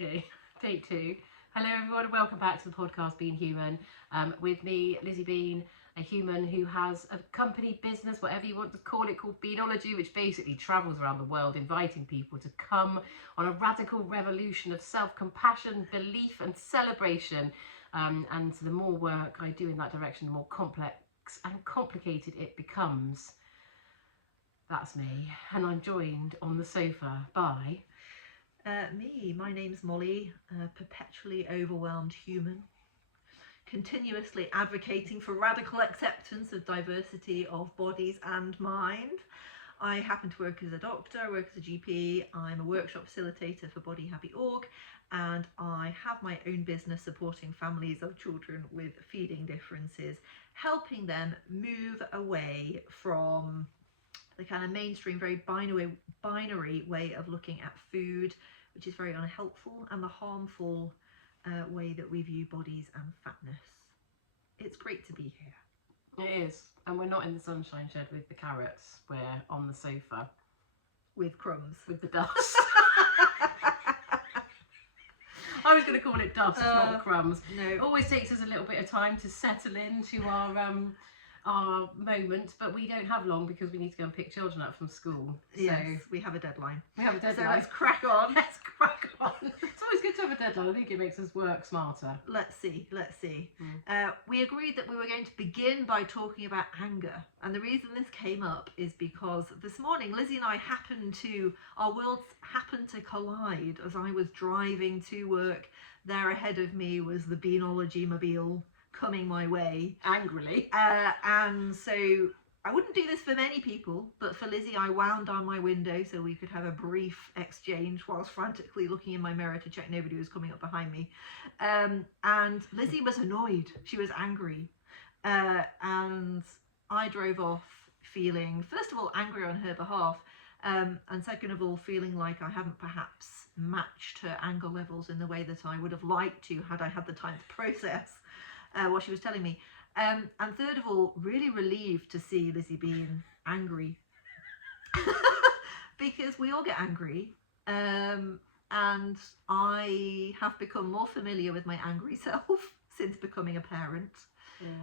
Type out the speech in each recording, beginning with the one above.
Okay, take two. Hello everyone, welcome back to the podcast Being Human. With me, Lizzie Bean, a human who has a company, business, whatever you want to call it, called Beanology, which basically travels around the world inviting people to come on a radical revolution of self-compassion, belief and celebration. And the more work I do in that direction, the more complex and complicated it becomes. That's me. And I'm joined on the sofa by... My name's Molly, a perpetually overwhelmed human, continuously advocating for radical acceptance of diversity of bodies and mind. I happen to work as a doctor, I work as a GP, I'm a workshop facilitator for Body Happy Org, and I have my own business supporting families of children with feeding differences, helping them move away from the kind of mainstream, very binary way of looking at food, which is very unhelpful, and the harmful way that we view bodies and fatness. It's great to be here. It is, and we're not in the sunshine shed with the carrots. We're on the sofa with crumbs, with the dust. I was going to call it dust, not crumbs. No, it always takes us a little bit of time to settle into our moment, but we don't have long because we need to go and pick children up from school. Yes, we have a deadline. We have a deadline. So let's crack on. Let's crack on. It's always good to have a deadline. I think it makes us work smarter. Let's see. We agreed that we were going to begin by talking about anger, and the reason this came up is because this morning Lizzie and I our worlds happened to collide as I was driving to work. There ahead of me was the Beanology mobile coming my way angrily, and so I wouldn't do this for many people, but for Lizzie I wound down my window so we could have a brief exchange whilst frantically looking in my mirror to check nobody was coming up behind me, and Lizzie was annoyed, she was angry, and I drove off feeling, first of all, angry on her behalf, and second of all, feeling like I hadn't perhaps matched her anger levels in the way that I would have liked to had I had the time to process what she was telling me, and third of all, really relieved to see Lizzie being angry because we all get angry, and I have become more familiar with my angry self since becoming a parent.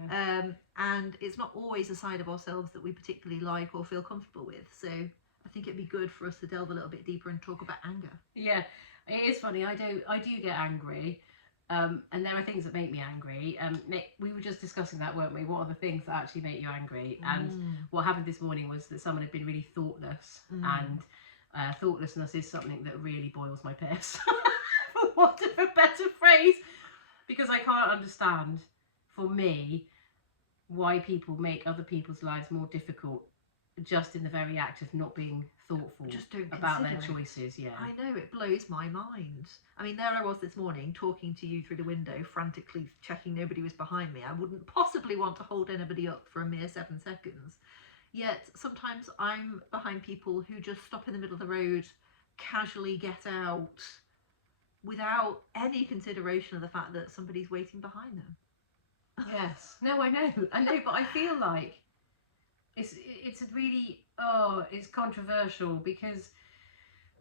And it's not always a side of ourselves that we particularly like or feel comfortable with, so I think it'd be good for us to delve a little bit deeper and talk about anger. Yeah, it is funny. I do get angry. And there are things that make me angry. We were just discussing that, weren't we? What are the things that actually make you angry? And what happened this morning was that someone had been really thoughtless, and thoughtlessness is something that really boils my piss, for want of a better phrase, because I can't understand, for me, why people make other people's lives more difficult just in the very act of not being thoughtful about their choices. Yeah, I know, it blows my mind. I mean, there I was this morning talking to you through the window, frantically checking nobody was behind me. I wouldn't possibly want to hold anybody up for a mere 7 seconds. Yet sometimes I'm behind people who just stop in the middle of the road, casually get out without any consideration of the fact that somebody's waiting behind them. Yes, no, I know, but I feel like it's really, it's controversial, because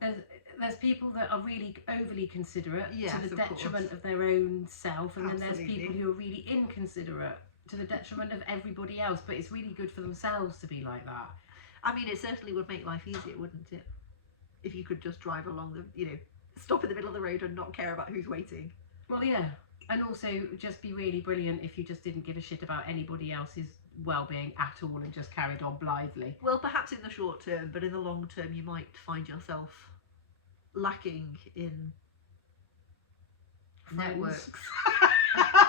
there's people that are really overly considerate, to the detriment of their own self, and then there's people who are really inconsiderate to the detriment of everybody else, but it's really good for themselves to be like that. I mean, it certainly would make life easier, wouldn't it? If you could just drive along stop in the middle of the road and not care about who's waiting. Well, yeah, and also just be really brilliant if you just didn't give a shit about anybody else's well-being at all and just carried on blithely. Well, perhaps in the short term, but in the long term you might find yourself lacking in friends. Networks.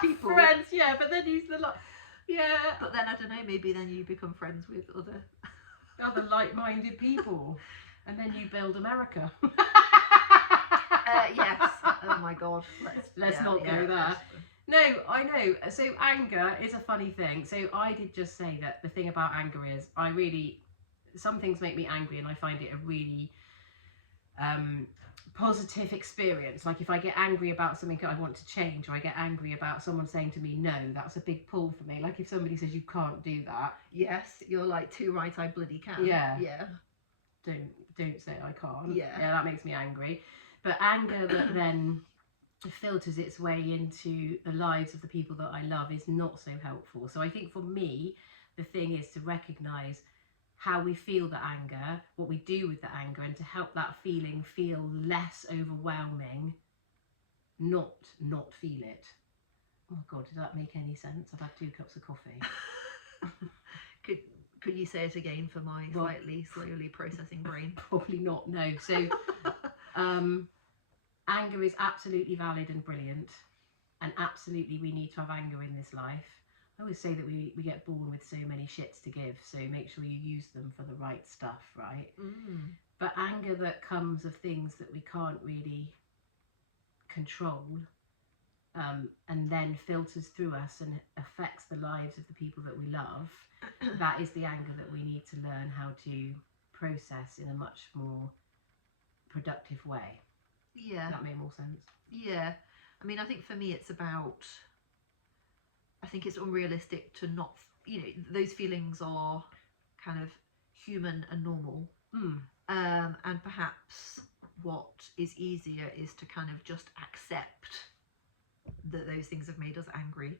People. Friends, yeah, but then use the but then I don't know, maybe then you become friends with other like-minded people, and then you build America. Yes. Oh my God. Let's not go there. No, I know. So anger is a funny thing. So I did just say that the thing about anger is some things make me angry, and I find it a really positive experience. Like if I get angry about something I want to change, or I get angry about someone saying to me no, that's a big pull for me. Like if somebody says you can't do that. Yes, you're like, too right, I bloody can. Yeah. Yeah. Don't say I can't. Yeah. Yeah, that makes me angry. But anger that then filters its way into the lives of the people that I love is not so helpful. So I think for me, the thing is to recognise how we feel the anger, what we do with the anger, and to help that feeling feel less overwhelming, not feel it. Oh God, did that make any sense? I've had 2 cups of coffee. Could you say it again for my slightly slowly processing brain? Probably not, no. So anger is absolutely valid and brilliant, and absolutely we need to have anger in this life. I always say that we get born with so many shits to give, so make sure you use them for the right stuff, right? But anger that comes of things that we can't really control, and then filters through us and affects the lives of the people that we love, that is the anger that we need to learn how to process in a much more productive way. Yeah. That made more sense. Yeah. I mean, I think for me it's about, I think it's unrealistic to not, those feelings are kind of human and normal. And perhaps what is easier is to kind of just accept that those things have made us angry.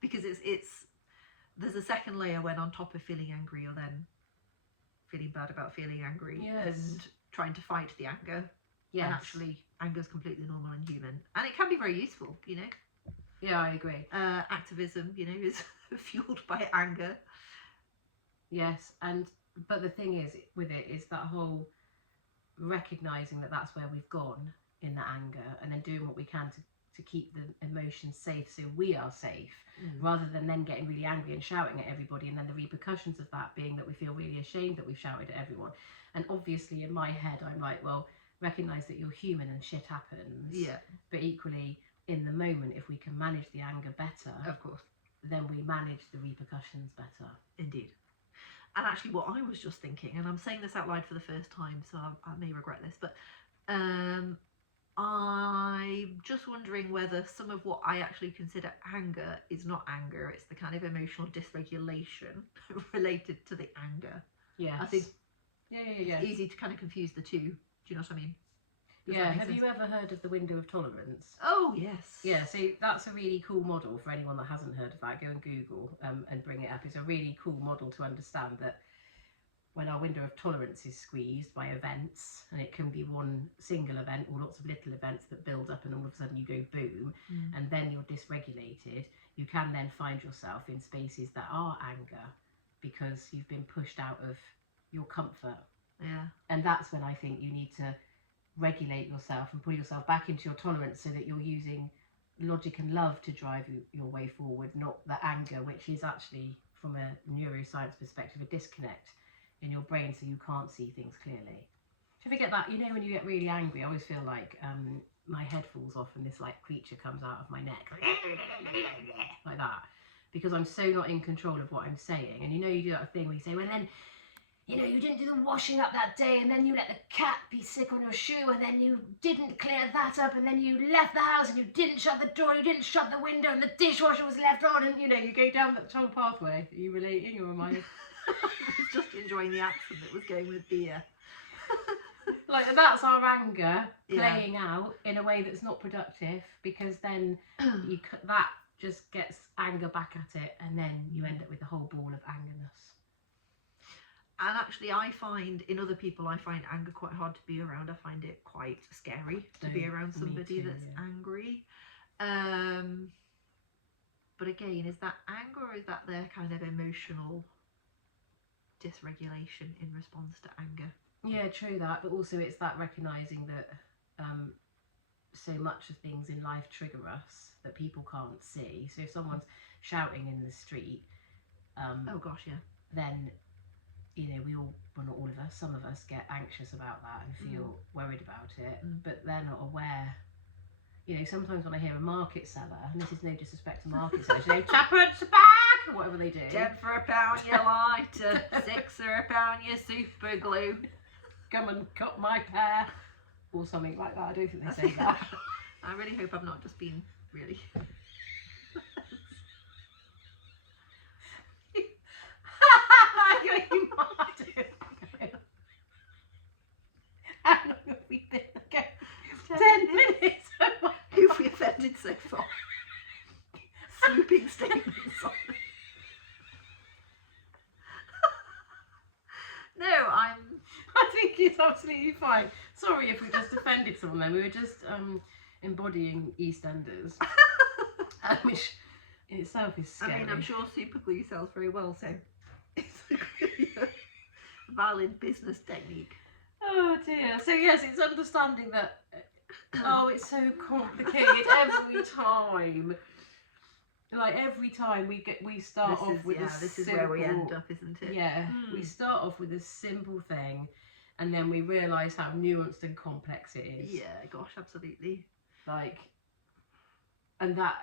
Because there's a second layer when on top of feeling angry, you're then feeling bad about feeling angry. Yes. And trying to fight the anger. Yes. And actually, anger is completely normal and human. And it can be very useful, Yeah, I agree. Activism, is fueled by anger. Yes, but the thing is with it is that whole recognising that that's where we've gone in the anger, and then doing what we can to keep the emotions safe so we are safe, rather than then getting really angry and shouting at everybody, and then the repercussions of that being that we feel really ashamed that we've shouted at everyone. And obviously in my head I'm like, well, recognise that you're human and shit happens. Yeah. But equally, in the moment, if we can manage the anger better, of course, then we manage the repercussions better. Indeed. And actually what I was just thinking, and I'm saying this out loud for the first time, so I may regret this, but I'm just wondering whether some of what I actually consider anger is not anger, it's the kind of emotional dysregulation related to the anger. Yes. I think yeah. it's easy to kind of confuse the two. Do you know what I mean? Yeah, have you ever heard of the window of tolerance? Oh, yes. Yeah, so that's a really cool model for anyone that hasn't heard of that. Go and Google and bring it up. It's a really cool model to understand that when our window of tolerance is squeezed by events, and it can be one single event or lots of little events that build up and all of a sudden you go boom, and then you're dysregulated, you can then find yourself in spaces that are anger because you've been pushed out of your comfort. Yeah. And that's when I think you need to regulate yourself and pull yourself back into your tolerance so that you're using logic and love to drive your way forward, not the anger, which is actually, from a neuroscience perspective, a disconnect in your brain so you can't see things clearly. Do you ever get that? When you get really angry, I always feel like my head falls off and this like creature comes out of my neck like that, because I'm so not in control of what I'm saying. And you do that thing where you say, well then, you didn't do the washing up that day, and then you let the cat be sick on your shoe, and then you didn't clear that up, and then you left the house and you didn't shut the door, you didn't shut the window, and the dishwasher was left on, and you go down that whole pathway. Are you relating, or am I? I was just enjoying the accent that was going with beer. Like, that's our anger playing out in a way that's not productive, because then that just gets anger back at it, and then you end up with a whole ball of angerness. And actually, I find in other people, I find anger quite hard to be around. I find it quite scary to be around somebody that's angry. But again, is that anger, or is that their kind of emotional dysregulation in response to anger? Yeah, true that. But also it's that recognising that so much of things in life trigger us that people can't see. So if someone's shouting in the street, oh gosh, yeah, then we all, well, not all of us, some of us get anxious about that and feel worried about it, but they're not aware. Sometimes when I hear a market seller, and this is no disrespect to market sellers, tuppence a bag, or whatever they do. 10 for a pound your lighter, 6 for a pound your super glue. Come and cut my pear, or something like that. I don't think they say that. I really hope I've not just been really... How long have we been? 10 minutes. You've so far. Swooping statements on it. No, I think it's absolutely fine. Sorry if we just offended someone then. We were just embodying EastEnders. Which in itself is scary. I mean, I'm sure super glue sells very well, so it's a really valid business technique. Oh dear. So yes, it's understanding that. Oh, it's so complicated every time. Like every time we start off with a this is simple, where we end up, isn't it? Yeah, we start off with a simple thing, and then we realise how nuanced and complex it is. Yeah, gosh, absolutely. Like, and that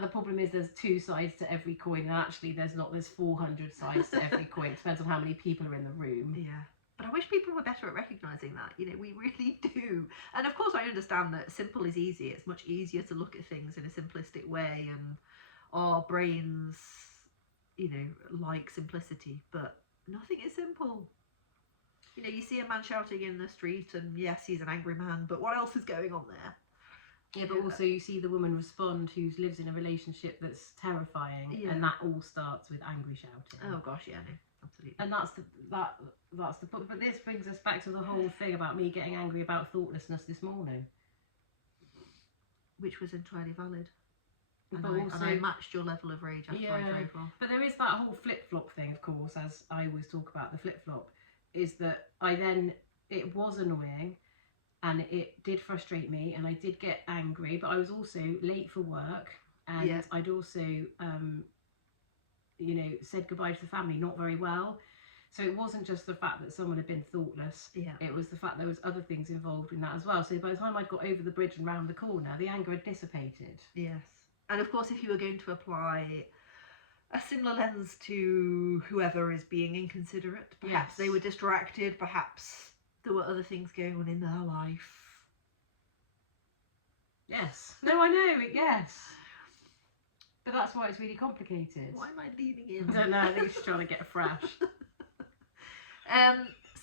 the problem is there's two sides to every coin, and actually there's not. There's 400 sides to every coin. It depends on how many people are in the room. Yeah. But I wish people were better at recognising that. You know, we really do. And of course I understand that simple is easy. It's much easier to look at things in a simplistic way, and our brains, you know, like simplicity, but nothing is simple. You know, you see a man shouting in the street and yes, he's an angry man, but what else is going on there? Yeah, but also you see the woman respond who lives in a relationship that's terrifying, and that all starts with angry shouting. Oh gosh, yeah, no, absolutely. And that's the point. But this brings us back to the whole thing about me getting angry about thoughtlessness this morning, which was entirely valid. And, but I matched your level of rage after I drove off. But there is that whole flip-flop thing, of course, as I always talk about the flip-flop, is that it was annoying and it did frustrate me and I did get angry, but I was also late for work and I'd also, you know, said goodbye to the family not very well. So it wasn't just the fact that someone had been thoughtless, it was the fact there was other things involved in that as well. So by the time I'd got over the bridge and round the corner, the anger had dissipated. Yes. And of course, if you were going to apply a similar lens to whoever is being inconsiderate, perhaps they were distracted, perhaps there were other things going on in their life. Yes. No, I know, yes. But that's why it's really complicated. Why am I leaning in? I don't know, I think she's trying to get fresh.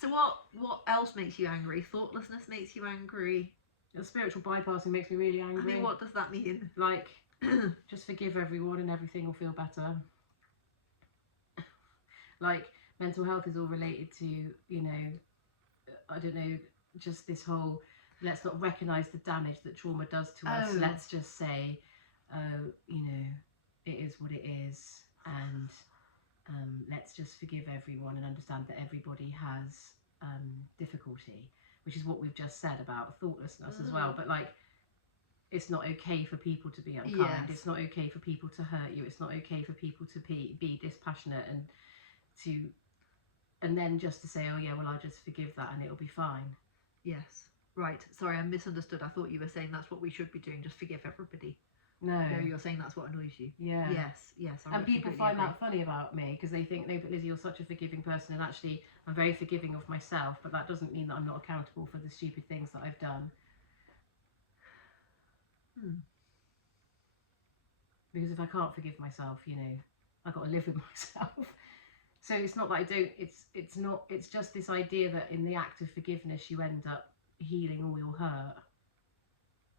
So what else makes you angry? Thoughtlessness makes you angry. The spiritual bypassing makes me really angry. I mean, what does that mean? Like, just forgive everyone and everything will feel better. Like, mental health is all related to, you know, I don't know, just this whole, let's not recognise the damage that trauma does to us. Let's just say, you know, it is what it is, and let's just forgive everyone and understand that everybody has difficulty, which is what we've just said about thoughtlessness as well. But like, it's not okay for people to be unkind. It's not okay for people to hurt you. It's not okay for people to be dispassionate and then just to say, oh yeah, well, I'll just forgive that and it'll be fine. Yes. Right. Sorry, I misunderstood. I thought you were saying that's what we should be doing, just forgive everybody. No, you're saying that's what annoys you. Yeah. Yes. And people find that funny about me because they think, no, but Lizzie, you're such a forgiving person, and actually I'm very forgiving of myself, but that doesn't mean that I'm not accountable for the stupid things that I've done. Because if I can't forgive myself, you know, I've got to live with myself. So it's not that I don't, it's just this idea that in the act of forgiveness you end up healing all your hurt.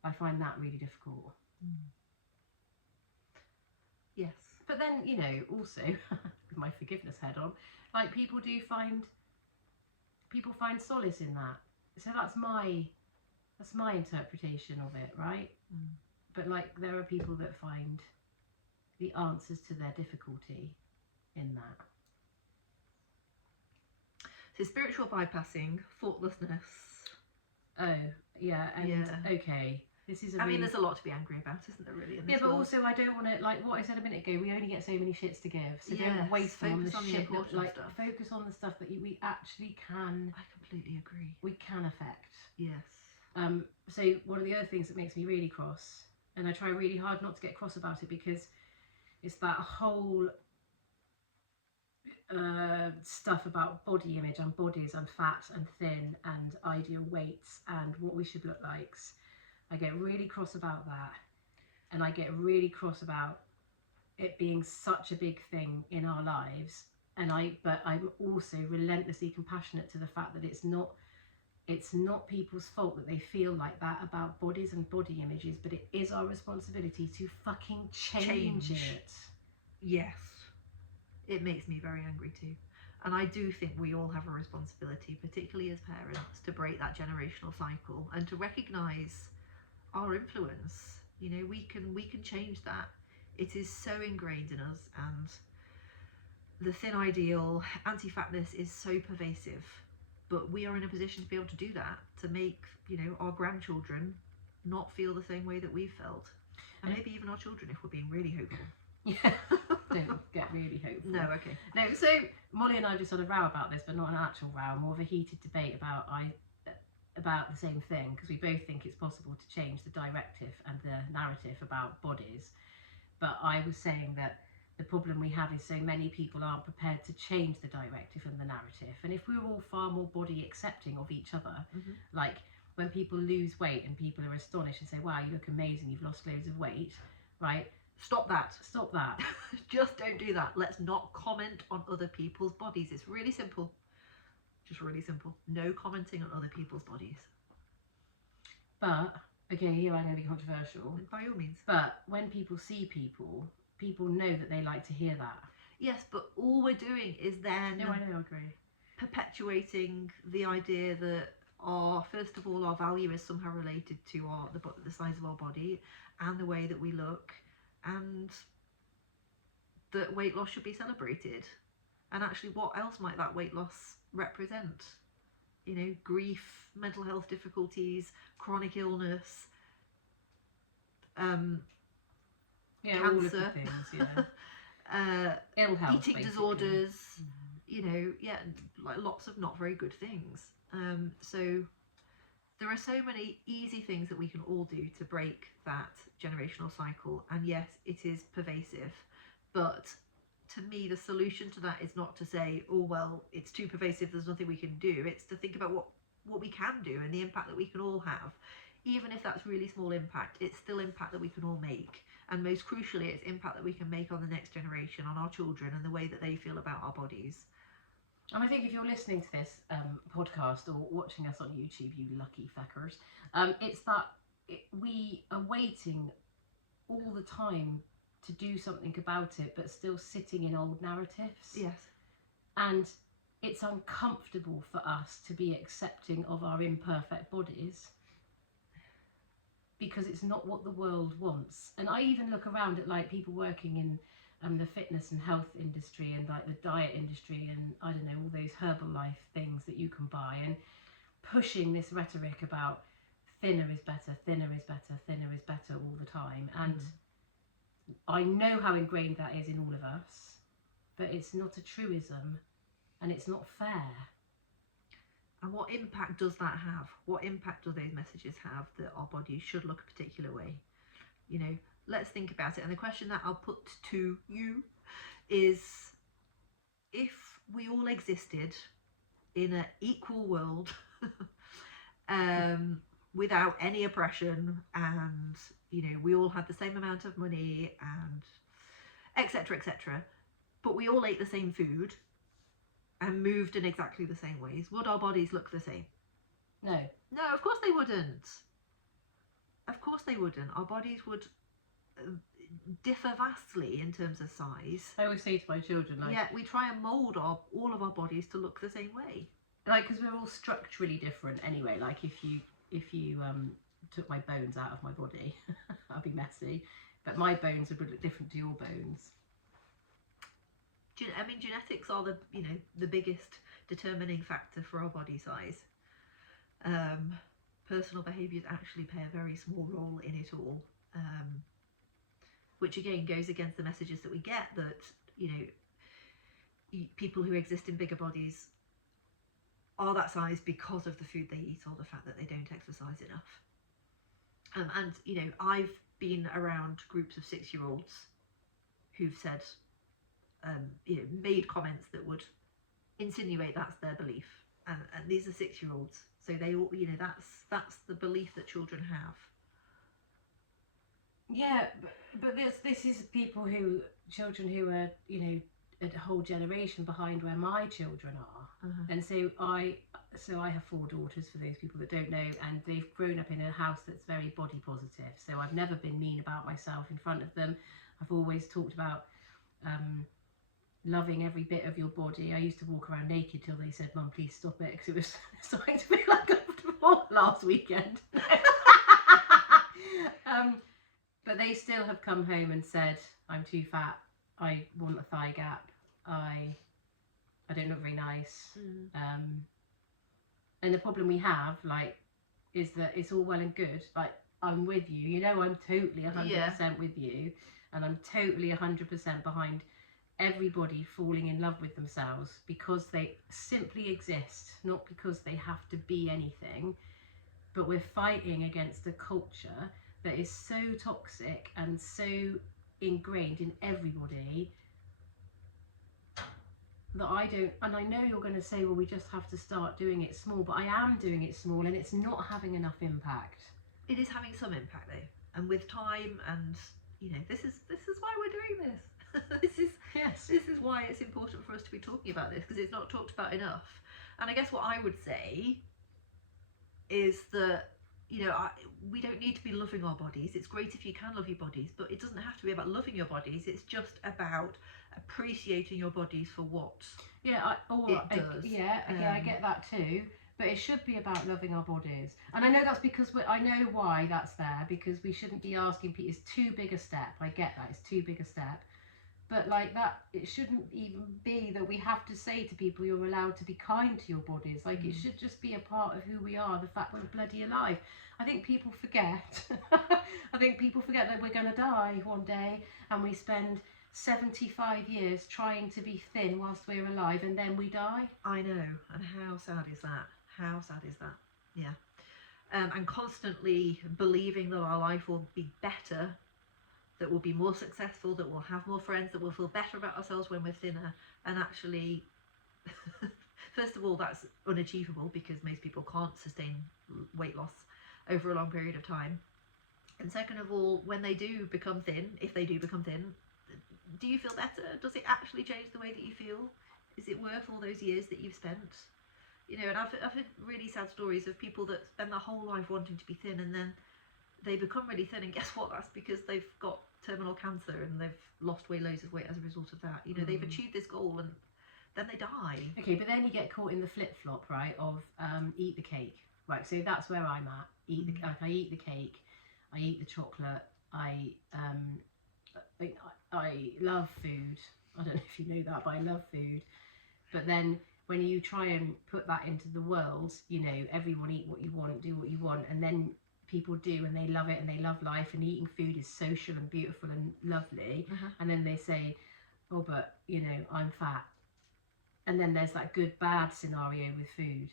I find that really difficult. Yes. But then, you know, also with my forgiveness head on, like people find solace in that. So that's my interpretation of it, right? But like there are people that find the answers to their difficulty in that. So spiritual bypassing, thoughtlessness. Oh, yeah, and okay. This is I mean, there's a lot to be angry about, isn't there, really? In this world? Also I don't want to, like what I said a minute ago, we only get so many shits to give. So don't waste them on the shit that, like, stuff. Focus on the stuff that we actually can. I completely agree. We can affect. Yes. So one of the other things that makes me really cross, and I try really hard not to get cross about it because it's that whole stuff about body image and bodies and fat and thin and ideal weights and what we should look like. I get really cross about that, and I get really cross about it being such a big thing in our lives. But I'm also relentlessly compassionate to the fact that it's not it's not people's fault that they feel like that about bodies and body images, but it is our responsibility to fucking change it. Yes. It makes me very angry too. And I do think we all have a responsibility, particularly as parents, to break that generational cycle and to recognise our influence. You know, we can change that. It is so ingrained in us, and the thin ideal, anti-fatness is so pervasive. But we are in a position to be able to do that, to make, you know, our grandchildren not feel the same way that we've felt. And maybe even our children, if we're being really hopeful. Yeah, don't get really hopeful. No, okay. No, so Molly and I just had a row about this, but not an actual row, more of a heated debate about the same thing, because we both think it's possible to change the directive and the narrative about bodies. But I was saying that the problem we have is so many people aren't prepared to change the directive and the narrative. And if we were all far more body accepting of each other, like when people lose weight and people are astonished and say, wow, you look amazing, you've lost loads of weight, right? Stop that. Stop that. Just don't do that. Let's not comment on other people's bodies. It's really simple. Just really simple. No commenting on other people's bodies. But, okay, here I'm going to be controversial. By all means. But when people see people know that they like to hear that. Yes, but all we're doing is then No, I know, I agree. perpetuating the idea that first of all, our value is somehow related to the size of our body and the way that we look, and that weight loss should be celebrated. And actually, what else might that weight loss represent? You know, grief, mental health difficulties, chronic illness, yeah, cancer, all of the things, yeah. Ill health, eating basically. disorders, you know, yeah, like lots of not very good things. So there are so many easy things that we can all do to break that generational cycle. And yes, it is pervasive, but to me, the solution to that is not to say, oh, well, it's too pervasive, there's nothing we can do. It's to think about what we can do and the impact that we can all have. Even if that's really small impact, it's still impact that we can all make. And most crucially, it's impact that we can make on the next generation, on our children, and the way that they feel about our bodies. And I think if you're listening to this podcast or watching us on YouTube, you lucky fuckers, it's that we are waiting all the time to do something about it, but still sitting in old narratives. Yes. And it's uncomfortable for us to be accepting of our imperfect bodies because it's not what the world wants. And I even look around at like people working in the fitness and health industry and like the diet industry and I don't know, all those Herbalife things that you can buy, and pushing this rhetoric about thinner is better, thinner is better, thinner is better all the time. And I know how ingrained that is in all of us, but it's not a truism and it's not fair. And what impact does that have? What impact do those messages have that our bodies should look a particular way? You know, let's think about it. And the question that I'll put to you is, if we all existed in an equal world without any oppression, and you know, we all had the same amount of money and etc., but we all ate the same food and moved in exactly the same ways, would our bodies look the same? No, of course they wouldn't. Of course they wouldn't. Our bodies would differ vastly in terms of size. I always say to my children, like, yet we try and mould all of our bodies to look the same way. Like, because we're all structurally different anyway. Like, if you took my bones out of my body, I'd be messy. But my bones would look different to your bones. I mean, genetics are the biggest determining factor for our body size. Personal behaviours actually play a very small role in it all, which again goes against the messages that we get that, you know, people who exist in bigger bodies are that size because of the food they eat or the fact that they don't exercise enough. And you know, I've been around groups of 6-year-olds who've said, you know, made comments that would insinuate that's their belief, and these are 6-year-olds, so they all, you know, that's the belief that children have. Yeah, but this is children who are, you know, a whole generation behind where my children are, and so so I have 4 daughters, for those people that don't know, and they've grown up in a house that's very body positive. So I've never been mean about myself in front of them. I've always talked about loving every bit of your body. I used to walk around naked till they said, "Mum, please stop it," because it was starting to feel uncomfortable last weekend. But they still have come home and said, "I'm too fat. I want a thigh gap. I don't look very nice." And the problem we have, like, is that it's all well and good. Like, I'm with you. You know, I'm totally 100% with you, and I'm totally 100% behind everybody falling in love with themselves because they simply exist, not because they have to be anything. But we're fighting against a culture that is so toxic and so ingrained in everybody that I don't, and I know you're going to say, well, we just have to start doing it small, but I am doing it small and it's not having enough impact. It is having some impact though, and with time, and you know, this is why we're doing this. This is why it's important for us to be talking about this, because it's not talked about enough. And I guess what I would say is that, you know, we don't need to be loving our bodies. It's great if you can love your bodies, but it doesn't have to be about loving your bodies. It's just about appreciating your bodies for what it does. I get that too. But it should be about loving our bodies. And I know that's because I know why that's there, because we shouldn't be asking people. It's too big a step. I get that. It's too big a step. But like that, it shouldn't even be that we have to say to people, you're allowed to be kind to your bodies. Like, it should just be a part of who we are, the fact we're bloody alive. I think people forget. I think people forget that we're going to die one day, and we spend 75 years trying to be thin whilst we're alive, and then we die. I know, and how sad is that? How sad is that? Yeah. And constantly believing that our life will be better, that we'll be more successful, that we'll have more friends, that we'll feel better about ourselves when we're thinner. And actually, first of all, that's unachievable because most people can't sustain weight loss over a long period of time. And second of all, when they do become thin, if they do become thin, do you feel better? Does it actually change the way that you feel? Is it worth all those years that you've spent? You know, and I've heard really sad stories of people that spend their whole life wanting to be thin, and then they become really thin, and guess what? That's because they've got terminal cancer and they've lost loads of weight as a result of that. You know, they've achieved this goal and then they die. Okay, but then you get caught in the flip-flop, right, of eat the cake. Right, so that's where I'm at. I eat the cake, I eat the chocolate, I love food. I don't know if you know that, but I love food. But then when you try and put that into the world, you know, everyone eat what you want, do what you want, and then people do, and they love it, and they love life, and eating food is social and beautiful and lovely. And then they say, oh, but you know, I'm fat. And then there's that good bad scenario with food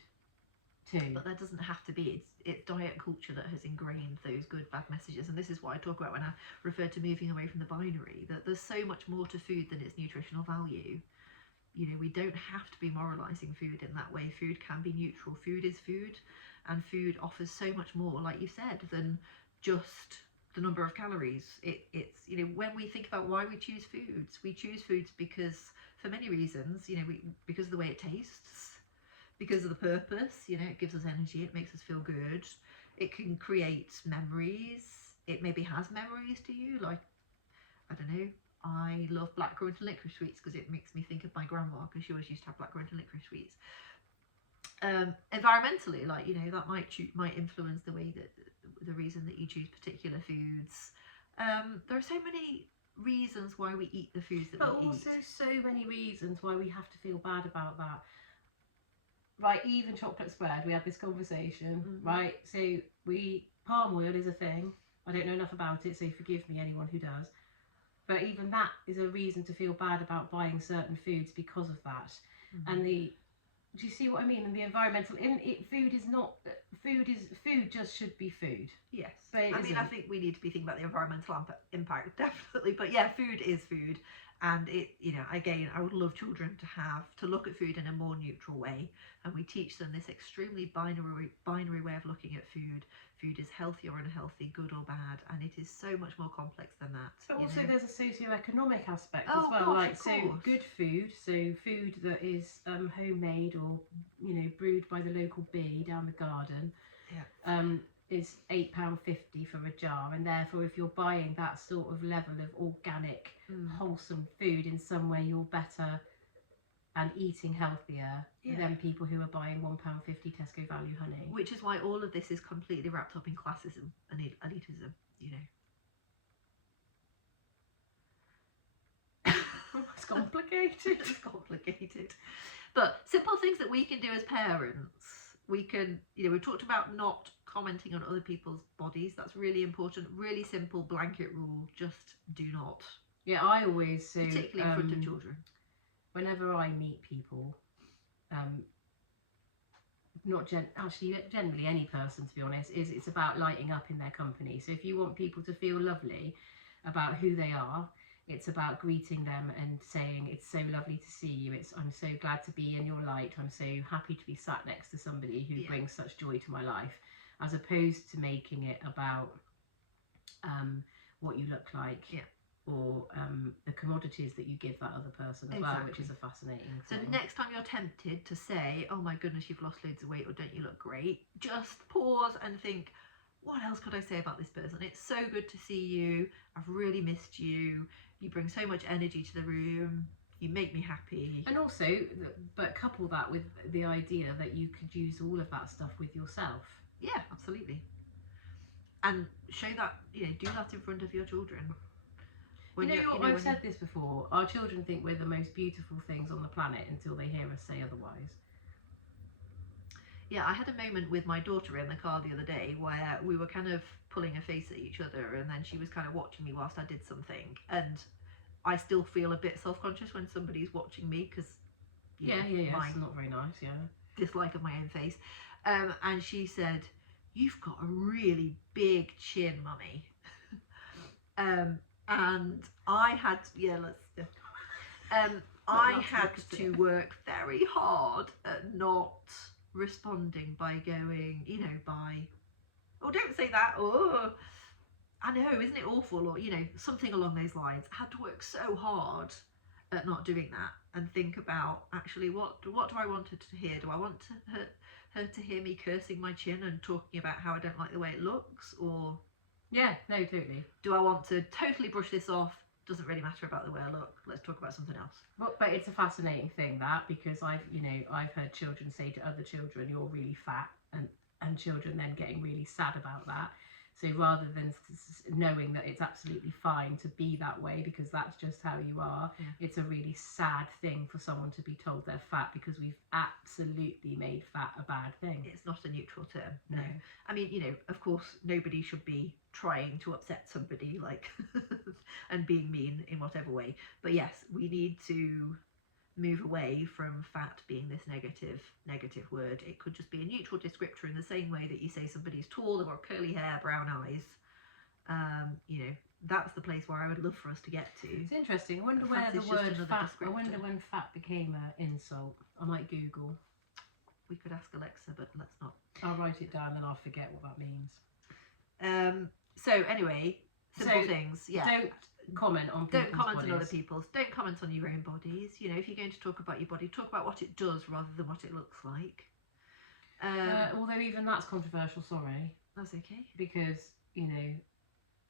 too. But that doesn't have to be. It's diet culture that has ingrained those good bad messages, and this is what I talk about when I refer to moving away from the binary, that there's so much more to food than its nutritional value. You know, we don't have to be moralizing food in that way. Food can be neutral. Food is food, and food offers so much more, like you said, than just the number of calories. It's, you know, when we think about why we choose foods because, for many reasons, you know, because of the way it tastes, because of the purpose, you know, it gives us energy, it makes us feel good, it can create memories, it maybe has memories to you, like, I don't know, I love blackcurrant and licorice sweets because it makes me think of my grandma, because she always used to have blackcurrant and licorice sweets. Environmentally, like, you know, that might influence the way that the reason that you choose particular foods. There are so many reasons why we eat the foods that we eat. But also so many reasons why we have to feel bad about that. Right, even chocolate spread, we had this conversation, right? So palm oil is a thing. I don't know enough about it, so forgive me, anyone who does. But even that is a reason to feel bad about buying certain foods because of that. And do you see what I mean? And the environmental, food just should be food. Yes. But I mean, I think we need to be thinking about the environmental impact, definitely. But yeah, food is food. And it, you know, again, I would love children to look at food in a more neutral way. And we teach them this extremely binary way of looking at food. food is healthy or unhealthy, good or bad, and it is so much more complex than that. But also, there's a socio-economic aspect Oh, as well. gosh, Like, of so course. good food, so food that is homemade or brewed by the local bee down the garden, is £8.50 for a jar, and therefore, if you're buying that sort of level of organic, wholesome food, in some way you're better and eating healthier than people who are buying £1.50 Tesco value honey. Which is why all of this is completely wrapped up in classism and elitism, It's complicated. It's complicated. But simple things that we can do as parents. We can, we talked about not commenting on other people's bodies. That's really important. Really simple blanket rule. Just do not. Yeah, I always say, particularly in front of children. Whenever I meet people, generally any person, to be honest, it's about lighting up in their company. So if you want people to feel lovely about who they are, it's about greeting them and saying, it's so lovely to see you. I'm so glad to be in your light. I'm so happy to be sat next to somebody who brings such joy to my life, as opposed to making it about what you look like. Yeah. Or the commodities that you give that other person as well, which is a fascinating thing. So next time you're tempted to say, oh my goodness, you've lost loads of weight, or don't you look great, just pause and think, what else could I say about this person? It's so good to see you. I've really missed you. You bring so much energy to the room. You make me happy. And also, but couple that with the idea that you could use all of that stuff with yourself. Yeah, absolutely. And show that, do that in front of your children. I've said this before. Our children think we're the most beautiful things on the planet until they hear us say otherwise. Yeah, I had a moment with my daughter in the car the other day where we were kind of pulling a face at each other, and then she was kind of watching me whilst I did something. And I still feel a bit self-conscious when somebody's watching me because it's not very nice. Yeah, dislike of my own face. And she said, "You've got a really big chin, mummy." And I had I had to work very hard at not responding by going, oh, don't say that, oh, I know, isn't it awful, or something along those lines. I had to work so hard at not doing that and think about, actually, what do I want her to hear? Do I want her to hear me cursing my chin and talking about how I don't like the way it looks, or yeah, no, totally. do I want to totally brush this off? Doesn't really matter about the way I look. Let's talk about something else. But it's a fascinating thing, that, because I've heard children say to other children, "You're really fat," and children then getting really sad about that. So rather than knowing that it's absolutely fine to be that way because that's just how you are, it's a really sad thing for someone to be told they're fat, because we've absolutely made fat a bad thing. It's not a neutral term. No. I mean, of course, nobody should be trying to upset somebody, and being mean in whatever way. But yes, we need to move away from fat being this negative word. It could just be a neutral descriptor, in the same way that you say somebody's tall, they've got curly hair, brown eyes. That's the place where I would love for us to get to. It's interesting. I wonder where the word fat, I wonder when fat became an insult. I might Google. We could ask Alexa, but let's not. I'll write it down and I'll forget what that means. So anyway, simple things. Yeah. Don't comment on people's Don't comment bodies. on other people's. Don't comment on your own bodies. If you're going to talk about your body, talk about what it does rather than what it looks like. Although even that's controversial, sorry. That's okay. Because,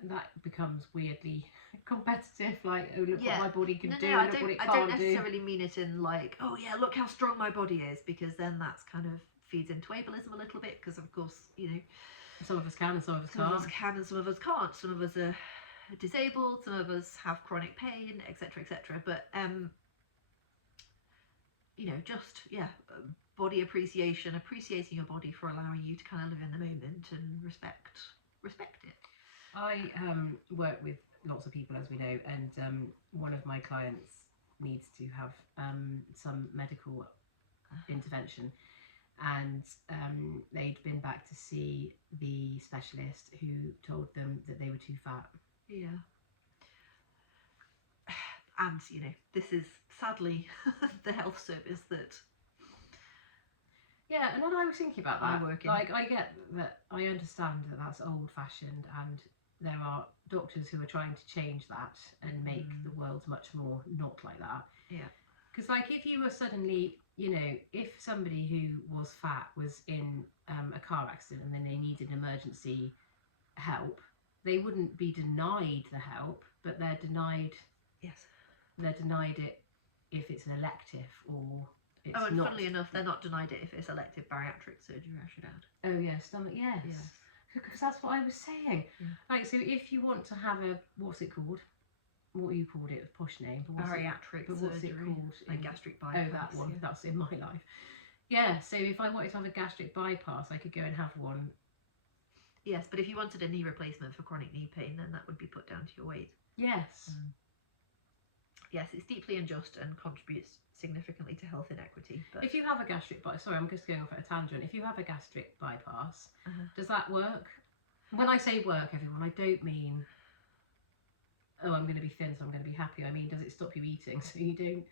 that becomes weirdly competitive. Like, oh, look what my body can do, look what it can't do. I don't necessarily mean it in oh yeah, look how strong my body is, because then that's kind of feeds into ableism a little bit, because of course, some of us can and some of us can't. Some of us can and some of us can't. Some of us are disabled, some of us have chronic pain, etc., etc. But body appreciation, appreciating your body for allowing you to kind of live in the moment and respect it. I work with lots of people, as we know, and one of my clients needs to have some medical intervention, and they'd been back to see the specialist, who told them that they were too fat. Yeah. And this is sadly the health service that Yeah, and then I was thinking about that. I work in. Like, I get that, I understand that that's old-fashioned, and there are doctors who are trying to change that and make the world much more not like that. Yeah. Because, like, if you were suddenly, you know, if somebody who was fat was in a car accident and then they needed emergency help, they wouldn't be denied the help, but they're denied. Yes. They're denied it if it's an elective or it's and not. funnily enough, they're not denied it if it's elective bariatric surgery, I should add. Oh yeah, stomach. Yes. Because that's what I was saying. Yeah. Like, so if you want to have a, what's it called? What you called it, a posh name. Bariatric surgery. What's it called? Like gastric bypass. Oh, that one. Yeah. That's in my life. Yeah. So if I wanted to have a gastric bypass, I could go and have one. Yes, but if you wanted a knee replacement for chronic knee pain, then that would be put down to your weight. Yes. Yes, it's deeply unjust and contributes significantly to health inequity. But if you have a gastric bypass, sorry, I'm just going off at a tangent. If you have a gastric bypass, does that work? When I say work, everyone, I don't mean, oh, I'm going to be thin, so I'm going to be happy. I mean, does it stop you eating so you don't?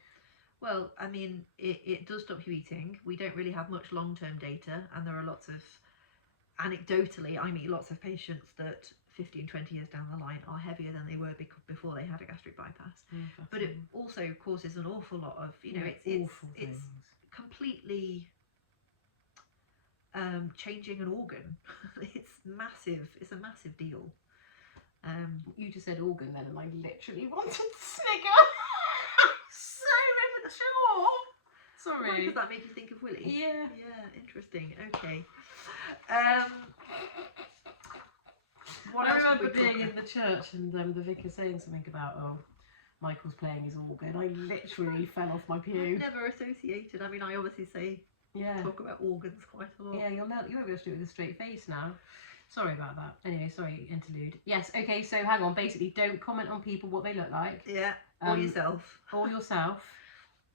Well, I mean, it does stop you eating. We don't really have much long-term data, and there are lots of, anecdotally, I meet lots of patients that 15, 20 years down the line are heavier than they were before they had a gastric bypass. But it also causes an awful lot of, you know, it's completely changing an organ. It's massive. It's a massive deal. You just said organ then, and I literally wanted to snigger. So immature. Sorry. Why does that make you think of Willie? Yeah. Yeah, interesting. Okay. What I else remember could we being in the church and the vicar saying something about, oh, Michael's playing his organ. I literally fell off my pew. Never associated. I mean, I obviously say talk about organs quite a lot. Yeah, you won't be able to do it with a straight face now. Sorry about that. Anyway, sorry, interlude. Yes, okay, so hang on. Basically, don't comment on people what they look like. Yeah, or yourself. Or yourself.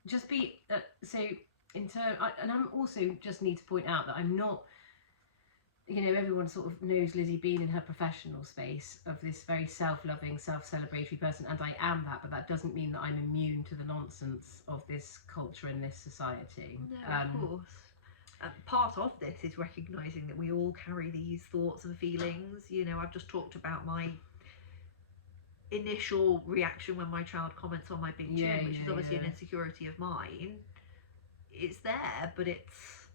Just be, so in terms, and I'm also just need to point out that I'm not, you know, everyone sort of knows Lizzie being in her professional space of this very self-loving, self-celebratory person, and I am that, but that doesn't mean that I'm immune to the nonsense of this culture and this society. No, of course. Part of this is recognising that we all carry these thoughts and feelings. You know, I've just talked about my initial reaction when my child comments on my big chin, which is obviously an insecurity of mine. It's there, but it's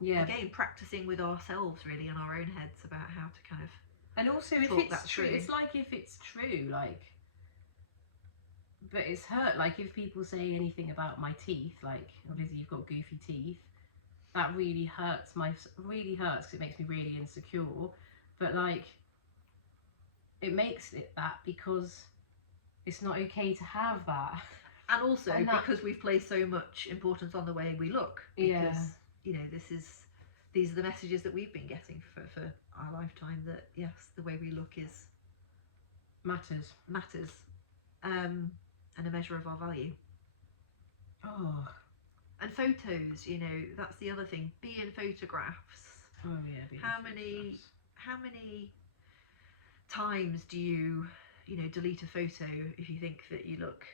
again practicing with ourselves really in our own heads about how to kind of and also if it's true, it's like if it's true, like, but it's hurt. Like if people say anything about my teeth, like, oh, Lizzie, you've got goofy teeth, that really hurts because it makes me really insecure. But like, it makes it that because it's not okay to have that. And also because we've placed so much importance on the way we look. Because, you know, these are the messages that we've been getting for our lifetime, that yes, the way we look is matters, and a measure of our value. Oh. And photos, you know, that's the other thing. Be in photographs. Oh yeah. How many times do you know, delete a photo if you think that you look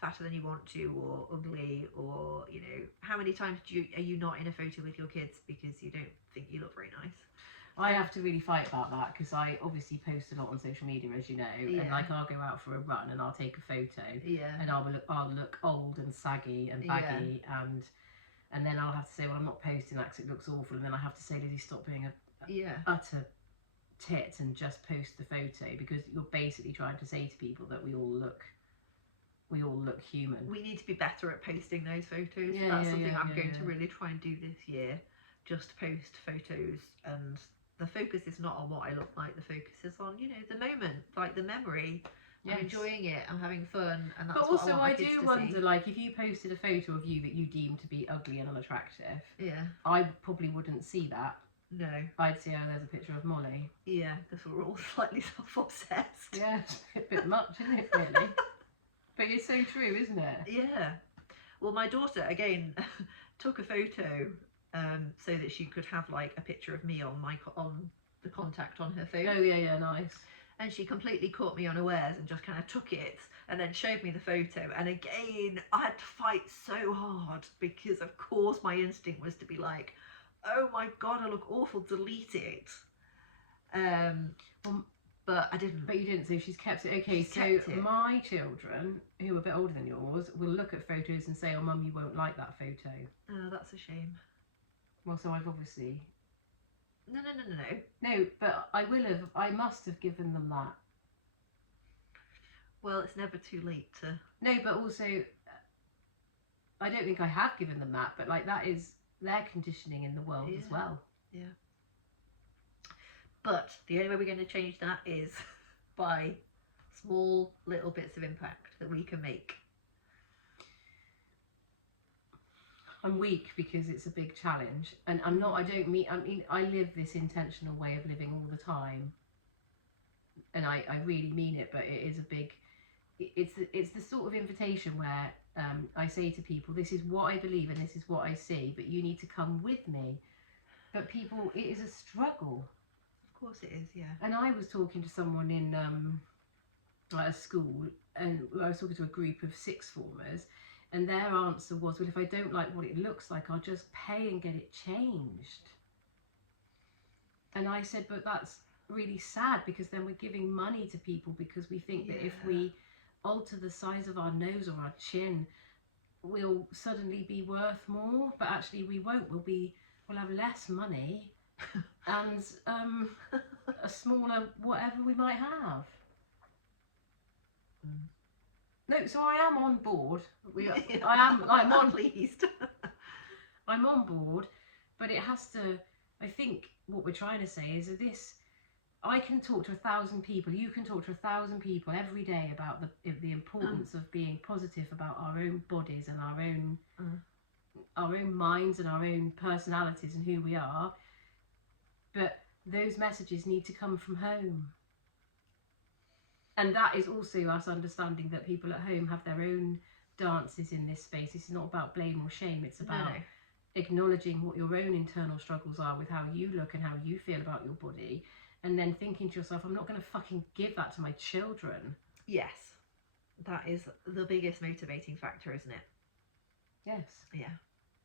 fatter than you want to, or ugly, or, you know, how many times are you not in a photo with your kids because you don't think you look very nice? I have to really fight about that because I obviously post a lot on social media, as you know, and like I'll go out for a run and I'll take a photo, and I'll look old and saggy and baggy, and then I'll have to say, well, I'm not posting that because it looks awful, and then I have to say, Lizzie, stop being a utter tit and just post the photo, because you're basically trying to say to people that we all look human. We need to be better at posting those photos. That's something I'm going to really try and do this year. Just post photos, and the focus is not on what I look like. The focus is on, you know, the moment, like the memory. I'm enjoying it. I'm having fun, and that's. But also, what I want my kids to wonder, see. like, if you posted a photo of you that you deem to be ugly and unattractive, I probably wouldn't see that. No. I'd see, oh, there's a picture of Molly. Yeah, because we're all slightly self-obsessed. Yeah, it's a bit much, isn't it, really? But it's so true, isn't it? Yeah. Well, my daughter, again, took a photo so that she could have, like, a picture of me on the contact on her phone. Oh, yeah, nice. And she completely caught me unawares and just kind of took it and then showed me the photo. And again, I had to fight so hard because, of course, my instinct was to be like, oh my God, I look awful, delete it. But I didn't. But you didn't, so she's kept it. Okay, She's kept it. My children, who are a bit older than yours, will look at photos and say, oh, Mum, you won't like that photo. Oh, that's a shame. Well, so I've obviously... No. No, but I must have given them that. Well, it's never too late to... No, but also, I don't think I have given them that, but like that is their conditioning in the world as well. Yeah. But the only way we're going to change that is by small little bits of impact that we can make. I'm weak because it's a big challenge, and I live this intentional way of living all the time, and I really mean it, but it is a big, it's the sort of invitation where I say to people, this is what I believe and this is what I see, but you need to come with me. But people, it is a struggle. Of course it is, yeah. And I was talking to someone in a school, and I was talking to a group of sixth formers, and their answer was, well, if I don't like what it looks like, I'll just pay and get it changed. And I said, but that's really sad, because then we're giving money to people because we think that if we alter the size of our nose or our chin, we'll suddenly be worth more. But actually we won't. We'll have less money and a smaller whatever we might have. No, so I am on board. I'm on pleased. I'm on board, but it has to. I think what we're trying to say is that this. I can talk to 1,000 people. You can talk to 1,000 people every day about the importance of being positive about our own bodies and our own minds and our own personalities and who we are. But those messages need to come from home. And that is also us understanding that people at home have their own dances in this space. This is not about blame or shame. It's about acknowledging what your own internal struggles are with how you look and how you feel about your body. And then thinking to yourself, I'm not going to fucking give that to my children. Yes. That is the biggest motivating factor, isn't it? Yes. Yeah.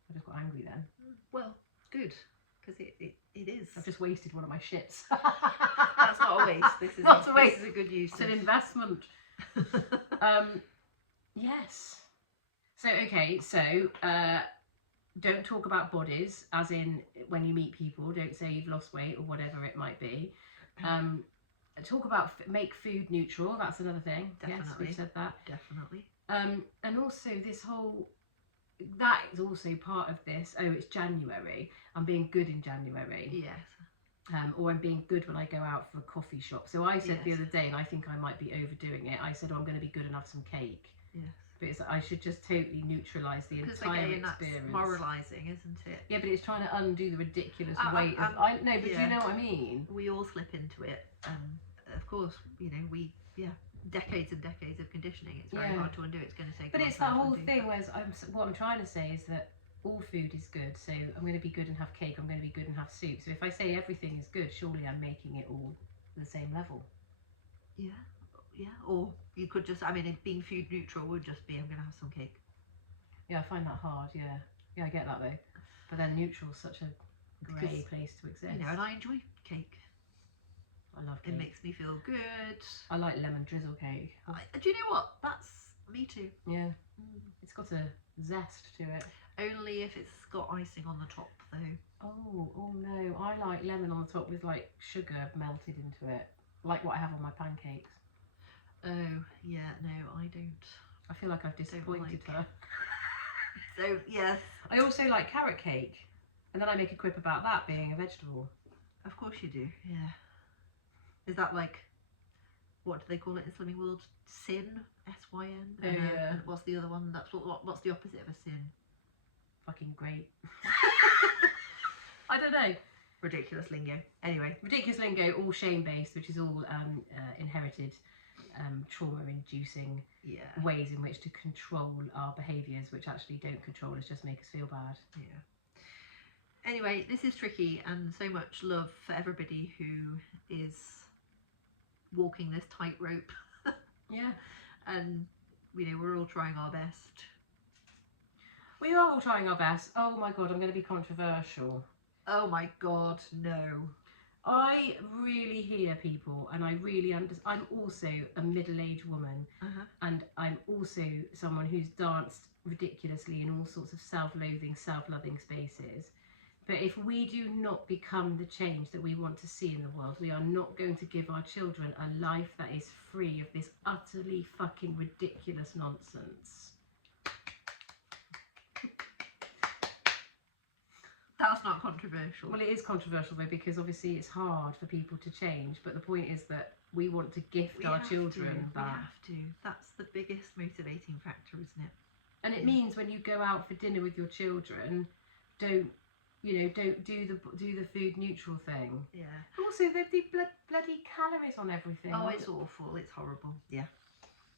I just got angry then. Well, good. Because it is. I've just wasted one of my shits. That's not a waste. This is not a waste. This is a good use. It's an investment. Yes. So, okay. So, don't talk about bodies, as in when you meet people. Don't say you've lost weight or whatever it might be. Talk about make food neutral. That's another thing. Definitely. Yes, we've said that. Definitely. And also this whole. That is also part of this. Oh, it's January. I'm being good in January. Yes. Or I'm being good when I go out for a coffee shop. So I said the Yes. other day, and I think I might be overdoing it. I said, I'm going to be good and have some cake. Yes. But I should just totally neutralise the Because entire again, experience. that's moralising, isn't it? Yeah, but it's trying to undo the ridiculous weight of. No, but do you know what I mean? We all slip into it. Of course, we decades and decades of conditioning. It's very hard to undo. It's going to take. But it's that whole thing. Whereas what I'm trying to say is that all food is good. So I'm going to be good and have cake. I'm going to be good and have soup. So if I say everything is good, surely I'm making it all the same level. Yeah. Yeah. Or you could just. I mean, being food neutral would just be I'm going to have some cake. Yeah, I find that hard. Yeah. Yeah, I get that though. But then neutral is such a grey place to exist. And I enjoy cake. I love cake. It makes me feel good. I like lemon drizzle cake. Do you know what? That's me too. Yeah. It's got a zest to it. Only if it's got icing on the top though. Oh no. I like lemon on the top with like sugar melted into it. Like what I have on my pancakes. Oh, yeah, no, I don't. I feel like I've disappointed her. So, yes. I also like carrot cake. And then I make a quip about that being a vegetable. Of course you do, yeah. Is that like, what do they call it in Slimming World? Sin? S-Y-N? Oh, yeah. And what's the other one? What's the opposite of a sin? Fucking great. I don't know. Ridiculous lingo. Anyway. Ridiculous lingo, all shame-based, which is all inherited trauma-inducing ways in which to control our behaviours, which actually don't control us, just make us feel bad. Yeah. Anyway, this is tricky, and so much love for everybody who is walking this tightrope. Yeah. And, we're all trying our best. We are all trying our best. Oh my God, I'm going to be controversial. Oh my God, no. I really hear people, and I really understand. I'm also a middle-aged woman, and I'm also someone who's danced ridiculously in all sorts of self-loathing, self-loving spaces. But if we do not become the change that we want to see in the world, we are not going to give our children a life that is free of this utterly fucking ridiculous nonsense. That's not controversial. Well, it is controversial though, because obviously it's hard for people to change. But the point is that we want to gift our children that. We have to. That's the biggest motivating factor, isn't it? And it means when you go out for dinner with your children, don't do the food neutral thing. Yeah. Also, they do bloody calories on everything. Oh, it's awful. It's horrible. Yeah.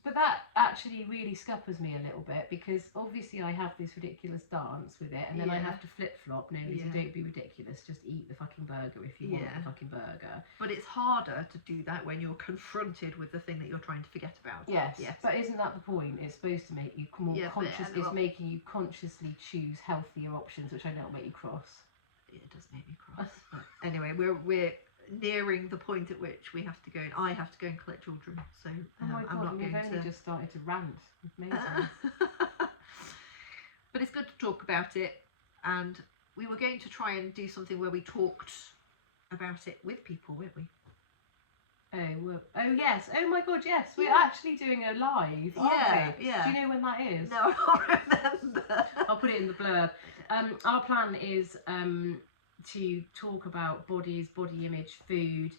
But that actually really scuppers me a little bit, because obviously I have this ridiculous dance with it, and then I have to flip-flop. No, Lizzie, don't be ridiculous. Just eat the fucking burger if you want the fucking burger. But it's harder to do that when you're confronted with the thing that you're trying to forget about. Yes. But isn't that the point? It's supposed to make you more conscious. It's making you consciously choose healthier options, which I know will make you cross. It does make me cross. But anyway, we're nearing the point at which we have to go, and I have to go and collect children. So oh my God, I'm not we've going only just started to rant. Amazing. But it's good to talk about it, and we were going to try and do something where we talked about it with people, weren't we? Oh yes. Oh my God, yes. We're actually doing a live, aren't we? Yeah. Do you know when that is? No, I can't remember. I'll put it in the blurb. Our plan is to talk about bodies, body image, food,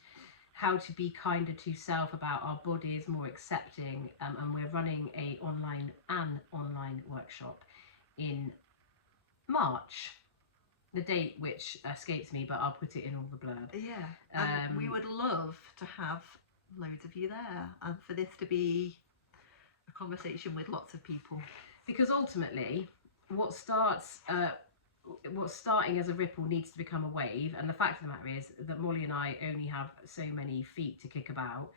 how to be kinder to self about our bodies, more accepting, and we're running an online workshop in March. The date which escapes me, but I'll put it in all the blurb. Yeah, and we would love to have loads of you there, and for this to be a conversation with lots of people. Because ultimately, what's starting as a ripple needs to become a wave, and the fact of the matter is that Molly and I only have so many feet to kick about.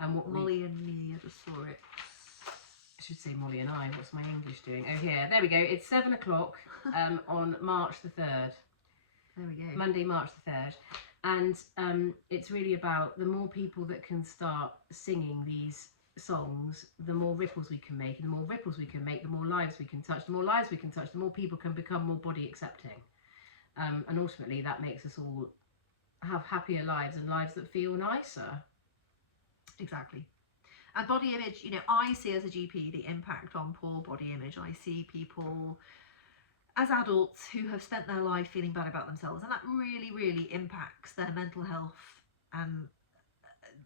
And what Molly and me, I just saw it. I should say Molly and I. What's my English doing? Oh, here. There we go. It's 7 o'clock on March the 3rd. There we go. Monday, March the 3rd. And it's really about the more people that can start singing these songs, the more ripples we can make. And the more ripples we can make, the more lives we can touch. The more lives we can touch, the more people can become more body accepting. And ultimately, that makes us all have happier lives and lives that feel nicer. Exactly. And body image, I see as a GP the impact on poor body image. I see people as adults who have spent their life feeling bad about themselves, and that really, really impacts their mental health and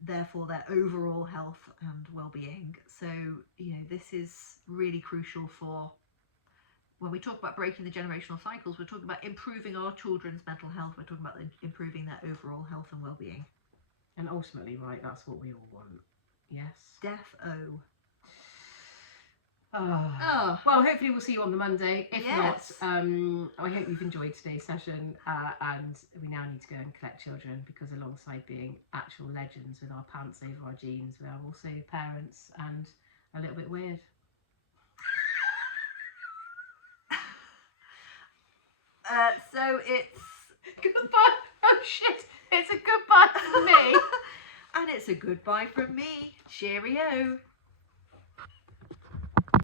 therefore their overall health and well-being. So, this is really crucial for when we talk about breaking the generational cycles. We're talking about improving our children's mental health. We're talking about improving their overall health and well-being. And ultimately, right, that's what we all want. Yes. Defo. Well, hopefully we'll see you on the Monday. If yes. not, I hope you've enjoyed today's session. And we now need to go and collect children, because alongside being actual legends with our pants over our jeans, we are also parents and a little bit weird. So it's goodbye. Oh shit! It's a goodbye from me. And it's a goodbye from me. Cheerio.